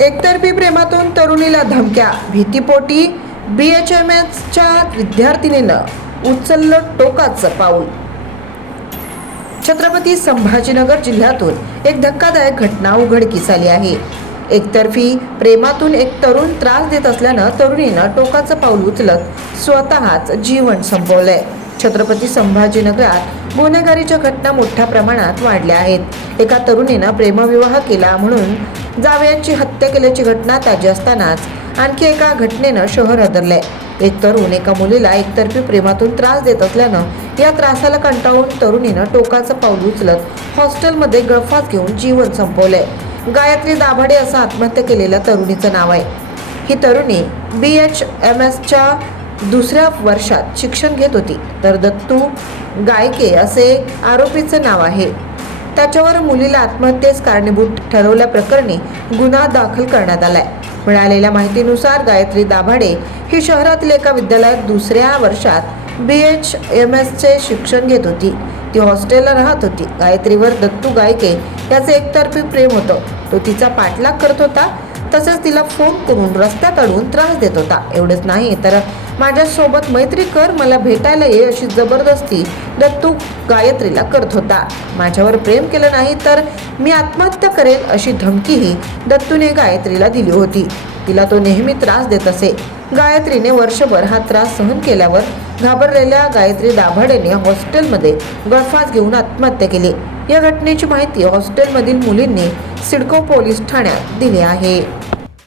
एकतर्फी प्रेमातून तरुणीला धमक्या, भीतीपोटी BHMSच्या विद्यार्थिनीनं उचललं टोकाचं पाऊल. छत्रपती संभाजीनगर जिल्ह्यातून एक धक्कादायक घटना उघडकीस आली आहे. एकतर्फी प्रेमातून एक तरुण त्रास देत असल्यानं तरुणीनं टोकाचं पाऊल उचलत स्वतःच जीवन संपवलंय. छत्रपती संभाजीनगरात गुन्हेगारीच्या घटना मोठ्या प्रमाणात वाढल्या आहेत. एका तरुणीनं प्रेमविवाह केला म्हणून जावयाची हत्या केल्याची घटना ताजी असतानाच आणखी एका घटनेनं शहर हादरलंय. एक तरुण एका मुलीला एकतर्फी प्रेमातून त्रास देत असल्यानं या त्रासाला कंटाळून तरुणीनं टोकाचं पाऊल उचलत हॉस्टेलमध्ये गळफास घेऊन जीवन संपवलंय. गायत्री दाभाडे असं आत्महत्या केलेल्या तरुणीचं नाव आहे. ही तरुणी BHMSच्या दुसऱ्या वर्षात शिक्षण घेत होती. तर दत्तू गायके असे आरोपीचं नाव आहे. त्याच्यावर मुलीला आत्महत्येस कारणीभूत ठरवल्याप्रकरणी गुन्हा दाखल करण्यात आलाय. मिळालेल्या माहितीनुसार गायत्री दाभाडे ही शहरातील एका विद्यालयात दुसऱ्या वर्षात BHMSचे शिक्षण घेत होती. ती हॉस्टेलला राहत होती. गायत्रीवर दत्तू गायके याचे एकतर्फी प्रेम होतं. तो तिचा पाठलाग करत होता. तसेच तिला फोन करून रस्त्यात अडवून त्रास देत होता. एवढेच नाही तर माझ्यासोबत मैत्री कर, मला भेटायला ये अशी जबरदस्ती दत्तू गायत्रीला करत होता. माझ्यावर प्रेम केलं नाही तर मी आत्महत्या करेल अशी धमकीही दत्तूने गायत्रीला दिली होती. तिला तो नेहमी त्रास देत असे. गायत्रीने वर्षभर हा त्रास सहन केल्यावर घाबरलेल्या गायत्री दाभाडेने हॉस्टेलमध्ये गळफास घेऊन आत्महत्या केली. या घटनेची माहिती हॉस्टेलमधील मुलींनी सिडको पोलीस ठाण्यात दिली आहे.